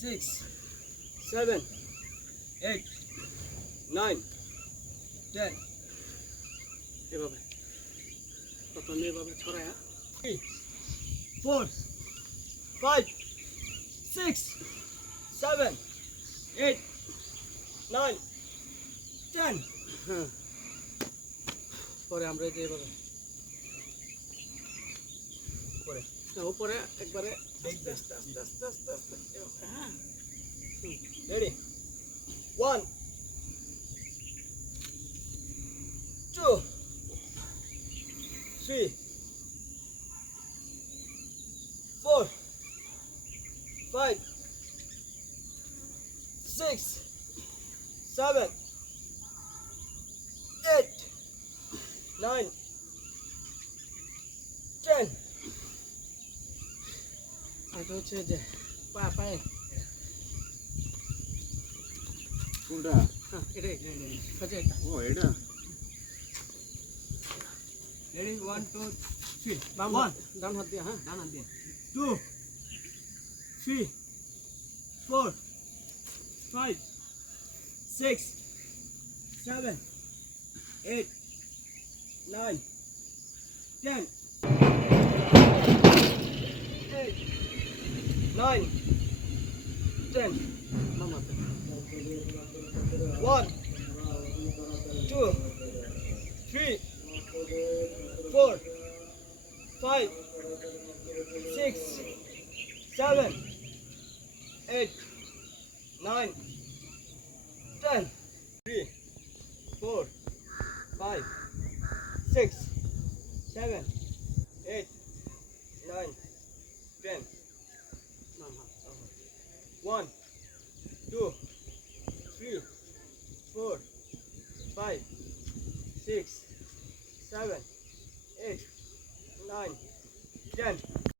6 7 8 9 10 এভাবে প্রথমে এভাবে ছড়ায়া 3 4 5 6 7 8 9 10 হ্যাঁ পরে আমরা এই যে এভাবে উপরে উপরে একবারে আস্তে আস্তে আস্তে আস্তে আস্তে আস্তে এভাবে, হ্যাঁ রেডি 1 2 3 4 5 6 7 8 9 10 এটা হচ্ছে যে পায়ে কোনটা? হ্যাঁ এটাই হচ্ছে এটা ও এটা রেডি 1 2 3 ডান হাত দিয়ে হ্যাঁ ডান হাত দিয়ে 2 3 4 5 6 7 8 9 10 8 9 10 Mama 1 2 3 4 5 6 7 8 9 10 3 4 5 6 7 8 9 10 1 2 3 4 5 6 7 8 9 10